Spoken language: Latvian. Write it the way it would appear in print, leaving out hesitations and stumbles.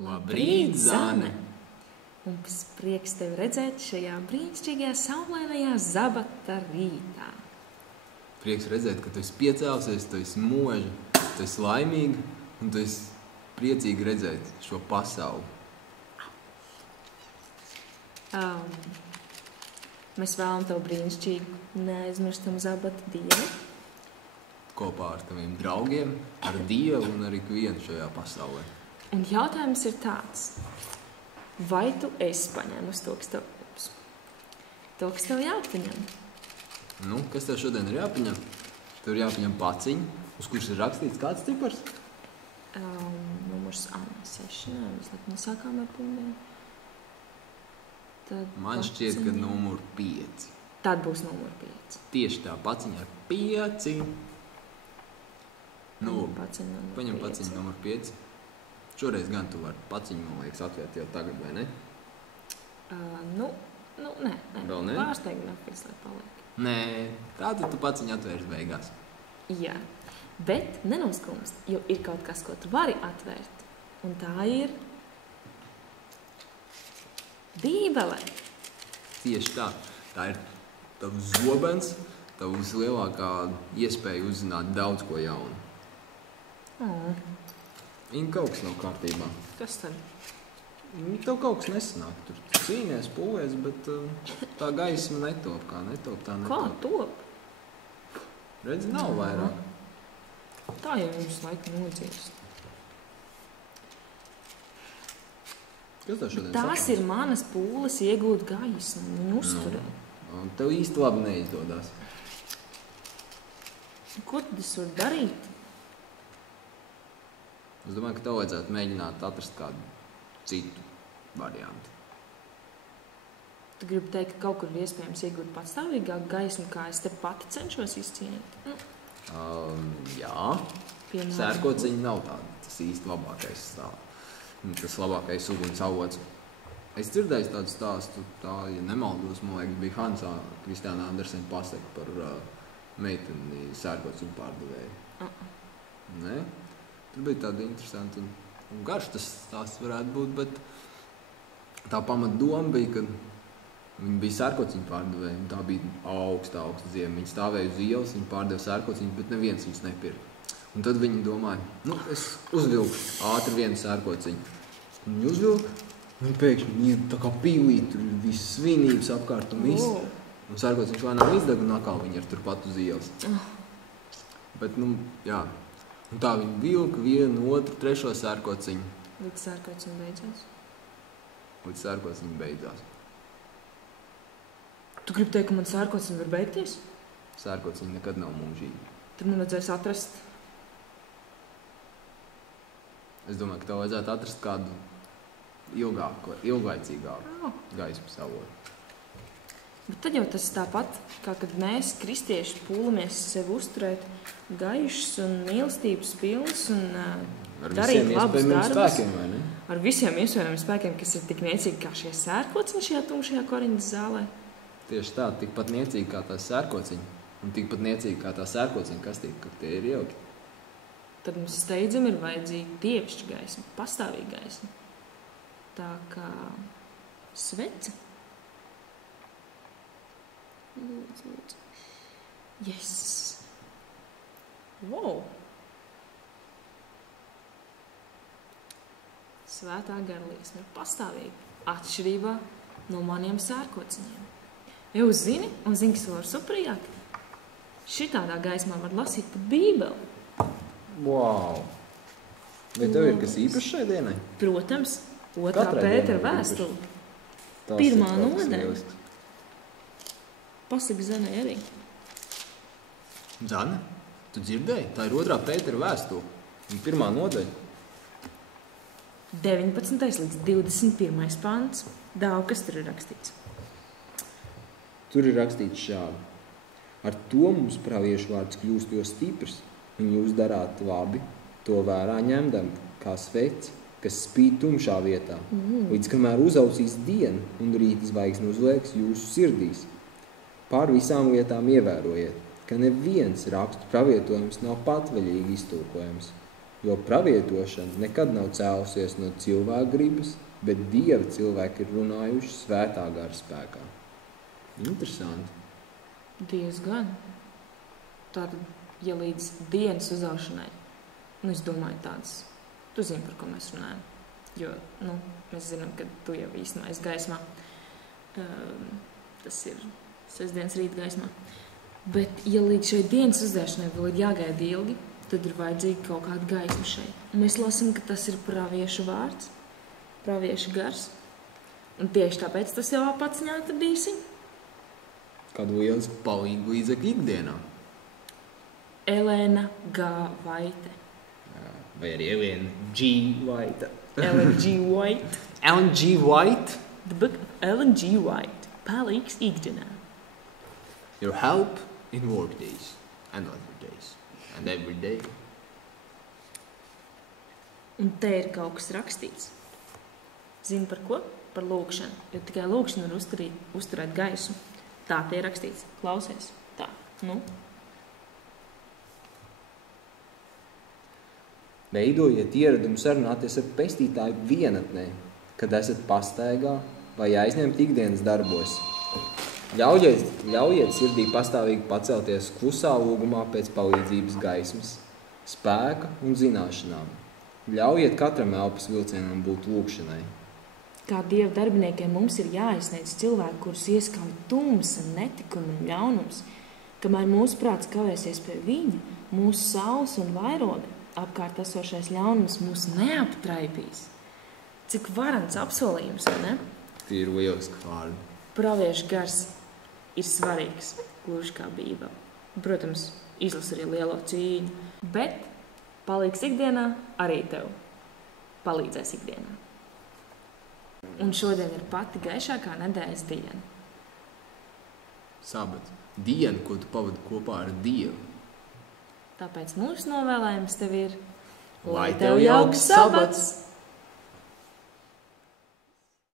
Labrīt, Zane! Mums prieks tevi redzēt šajā brīnišķīgajā saulainajā zabata rītā. Prieks redzēt, ka tu esi piecēlusies, tu esi mūža, tu esi laimīga un tu esi priecīgi redzēt šo pasauli. Mēs vēlam tev brīnišķīgu, neaizmirstam zabata dienu. Kopā ar taviem draugiem, ar Dievu un ar ikvienu šajā pasaulē. Un jautājums ir tāds, vai tu esi paņēmusi to, kas tev gribas? To, kas tev jāpaņem? Nu, kas tev šodien ir jāpaņem? Tev ir jāpaņem paciņu, uz kuras ir rakstīts kāds cipars? Numurs 6, mēs sākām ar punktiem. Man šķiet, ka numur 5. Tad būs numur 5. Tieši tā, paciņa ar 5. Nu, paņem paciņu numur 5. Šoreiz gan tu vari paciņu, man liekas, atvērt jau tagad, vai ne? Nē. Vēl ne? Pārsteigti nefis, lai paliek. Nē, tātad tu paciņu atvērs beigās. Jā, bet nenoskumst, jo ir kaut kas, ko tu vari atvērt. Un tā ir Bībele. Tieši tā. Tā ir tavs zobens, tavs lielākā iespēja uzzināt daudz ko jaunu. Viņa kaut kas nav kārtībā. Kas tad? Tev kaut kas nesanāk. Tur cīnies, pūlies, bet tā gaisma netop. Kā netop, tā netop. Kā top? Redzi, nav vairāk. Tā jau jums laika nodziest. Kas tev šodien Tās ir manas pūles iegūt gaismu un uzturēt. Tev īsti labi neizdodas. Ko tad es varu darīt? Es domāju, ka tev vajadzētu mēģināt atrast kādu citu variantu. Tu gribi teikt, ka kaut kur ir iespējams iegūt patstāvīgāku gaismu, kā es te pati cenšos izcīnīt? Jā. Piemēram. Sērkociņi nav tādi, tas īsti labākais tas labākais uguns avots. Es dzirdēju tādu stāstu, tā, ja nemaldos, man liekas, bija Hansa Kristiāna Andersena pasaka par meiteni sērkociņu pārdevēju. Ne? Tur bija tāda interesanta un garš tas stāsts varētu būt, bet tā pamat doma bija, ka viņa bija sērkociņu pārdevēja, un tā bija augsta ziema. Viņa stāvēja uz ielas, viņa pārdeva sērkociņu, bet neviens viņus nepirka. Un tad viņi domāja, es uzvilku ātri vienu sērkociņu. Viņi uzvilka, un pēkšņi ir tā kā pīlī, tur ir visas svinības apkārt un viss. Un sērkociņš lēnām izdeg un atkal viņi ir turpat uz ielas. Bet, jā. Un tā viņi vilka vienu, otru, trešo sērkociņu. Līdz sērkociņu beidzās? Līdz sērkociņu beidzās. Tu gribi teikt, ka man sērkociņu var beigties? Sērkociņu nekad nav mūžīgi. Tad man vajadzēs atrast. Es domāju, ka tev vajadzētu atrast kādu ilglaicīgāku gaismas avotu. Bet tad jau tas tāpat, kā kad mēs, kristieši, pūlamies sevi uzturēt gaišus un mīlestības pilns un darīt labus darbus. Ar visiem iespējamiem spēkiem, kas ir tik niecīgi kā šie sērkociņi šajā tumšajā Korintas zālē. Tieši tā, tikpat niecīgi kā tā sērkociņa. Un tikpat niecīgi kā tā sērkociņa kastīte, ka tie ir jauki. Tad mums steidzami ir vajadzīga dievišķa gaisma, pastāvīga gaisma. Tā kā svece. Lūdzu. Yes. Wow. Svētā garlīsma ir pastāvīga, atšķirībā no maniem sērkociņiem. Jūs zini, un zini, kas vēl ir superīgāk? Šitādā gaismā var lasīt pat Bībeli. Wow. Vai tev ir kas īpašs šai dienai? Protams, 2. Pētera vēstule. 1. nodaļa. Pasaki Zanai arī. Zane, tu dzirdēji? Tā ir 2. Pētera vēstule. 1. nodaļa. 19. līdz 21. pants. Daudz, kas tur ir rakstīts. Tur ir rakstīts šādi. Ar to mums praviešu vārds kļūst jo stiprs, un jūs darāt labi, to vērā ņemdam, kā sveci, kas spīd tumšā vietā, līdz kamēr uzaugsīs diena un rīta zvaigzne uzliekas jūsu sirdīs. Pār visām lietām ievērojiet, ka neviens rakstu pravietojums nav patvaļīgi iztulkojams. jo pravietošana nekad nav cēlusies no cilvēka gribas, bet Dieva cilvēki ir runājuši svētā gara spēkā. Interesanti. Diezgan. Tātad, ja līdz dienas uzaušanai, es domāju tādas, tu zini, par ko mēs runājam, jo, mēs zinām, ka tu jau īstenībā esi gaismā. Tas ir sestdienas rīta gaismā. Bet, ja līdz šai dienas uzdēšanai vēl ir jāgaida ilgi, tad ir vajadzīga kaut kāda gaisma šeit. Un mēs lasām, ka tas ir praviešu vārds, praviešu gars. Un tieši tāpēc tas jau paciņā atradīsim. Kādu liels palīgu līdzekļu ikdienā? Elēna G. Vaite. Vai arī Elēna G. Vaite. Ellen G. White. Ellen G. White. The book of Ellen G. White. Palīgs ikdienā. Your help in work days and other days and every day. Un te ir kaut kas rakstīts. Zini par ko? Par lūgšanu. Jo tikai lūgšana var uzturēt gaismu. Tā te ir rakstīts. Klausies. Tā. Veidojiet ieradumu sarunāties ar pestītāju vienatnē, kad esat pastaigā vai aizņemt ikdienas darbos. Ļaujiet sirdī pastāvīgi pacelties klusā lūgumā pēc palīdzības gaismas, spēka un zināšanām. Ļaujiet katram elpas vilcienam būt lūgšanai. Kā Dieva darbiniekiem mums ir jāizsniedz cilvēki, kurus ieskauj tumsa, netikuma un ļaunums, kamēr mūsu prāts kavēsies pie viņa, mūsu saules un vairoga, apkārt esošais ļaunums mūs neaptraipīs. Cik varants apsolījums, vai ne? Tie ir lieliski vārdi. Praviešu gars ir svarīgs, gluži kā Bībele. Protams, izlas arī lielo cīņu, bet palīgs ikdienā arī tev palīdzēs ikdienā. Un šodien ir pati gaišākā nedēļas diena. Sabats. Diena, ko tu pavadi kopā ar Dievu. Tāpēc mūsu novēlējums tev ir, lai tev jauks sabats!